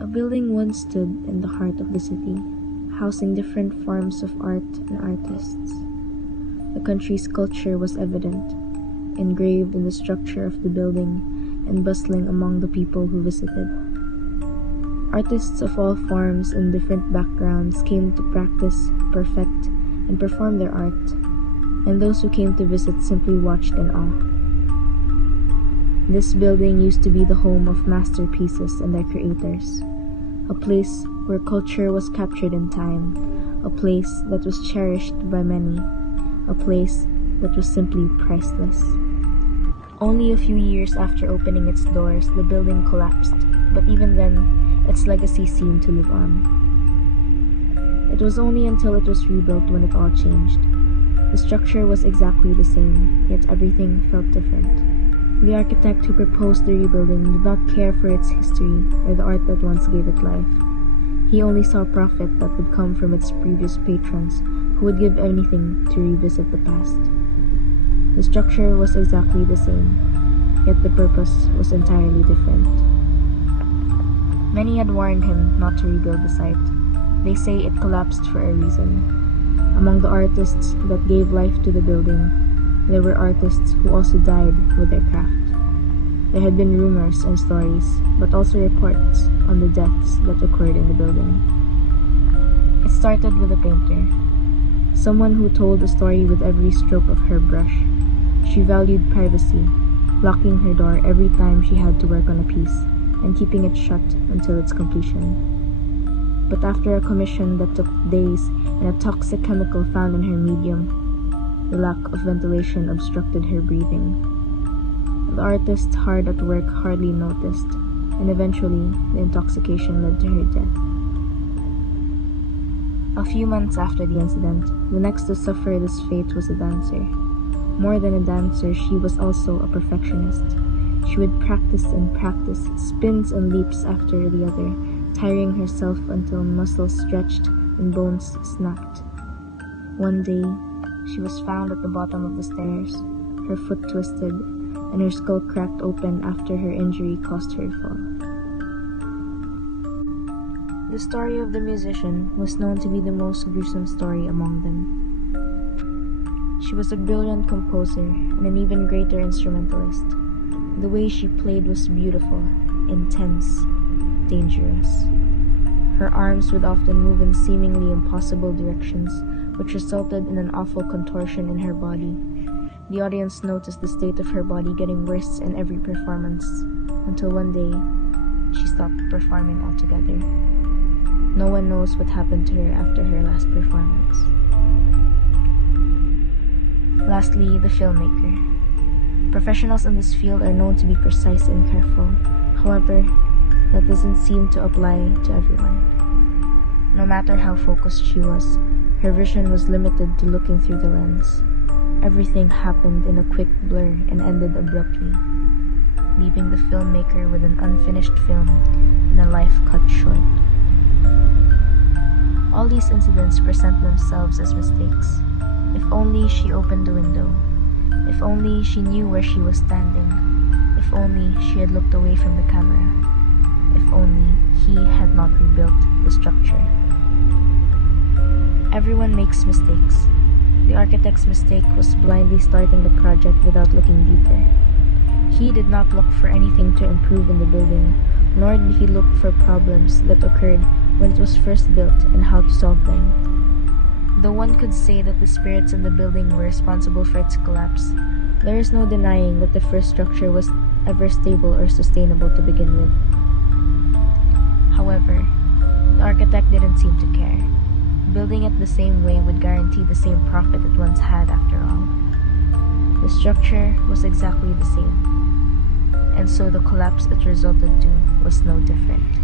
A building once stood in the heart of the city, housing different forms of art and artists. The country's culture was evident, engraved in the structure of the building and bustling among the people who visited. Artists of all forms and different backgrounds came to practice, perfect, and perform their art, and those who came to visit simply watched in awe. This building used to be the home of masterpieces and their creators, a place where culture was captured in time, a place that was cherished by many, a place that was simply priceless. Only a few years after opening its doors, the building collapsed, but even then, its legacy seemed to live on. It was only until it was rebuilt when it all changed. The structure was exactly the same, yet everything felt different. The architect who proposed the rebuilding did not care for its history or the art that once gave it life. He only saw profit that would come from its previous patrons, who would give anything to revisit the past. The structure was exactly the same, yet the purpose was entirely different. Many had warned him not to rebuild the site. They say it collapsed for a reason. Among the artists that gave life to the building, there were artists who also died with their craft. There had been rumors and stories, but also reports on the deaths that occurred in the building. It started with a painter, someone who told a story with every stroke of her brush. She valued privacy, locking her door every time she had to work on a piece, and keeping it shut until its completion. But after a commission that took days and a toxic chemical found in her medium, the lack of ventilation obstructed her breathing. The artist hard at work hardly noticed, and eventually the intoxication led to her death. A few months after the incident, the next to suffer this fate was a dancer. More than a dancer, she was also a perfectionist. She would practice and practice, spins and leaps after the other, tiring herself until muscles stretched and bones snapped. One day, she was found at the bottom of the stairs, her foot twisted, and her skull cracked open after her injury caused her to fall. The story of the musician was known to be the most gruesome story among them. She was a brilliant composer and an even greater instrumentalist. The way she played was beautiful, intense, dangerous. Her arms would often move in seemingly impossible directions, which resulted in an awful contortion in her body. The audience noticed the state of her body getting worse in every performance, until one day, she stopped performing altogether. No one knows what happened to her after her last performance. Lastly, the filmmaker. Professionals in this field are known to be precise and careful. However, that doesn't seem to apply to everyone. No matter how focused she was, her vision was limited to looking through the lens. Everything happened in a quick blur and ended abruptly, leaving the filmmaker with an unfinished film and a life cut short. All these incidents present themselves as mistakes. If only she opened the window. If only she knew where she was standing. If only she had looked away from the camera. If only he had not rebuilt the structure. Everyone makes mistakes. The architect's mistake was blindly starting the project without looking deeper. He did not look for anything to improve in the building, nor did he look for problems that occurred when it was first built and how to solve them. Though one could say that the spirits in the building were responsible for its collapse, there is no denying that the first structure was ever stable or sustainable to begin with. However, the architect didn't seem to care. Building it the same way would guarantee the same profit it once had after all. The structure was exactly the same, and so the collapse it resulted to was no different.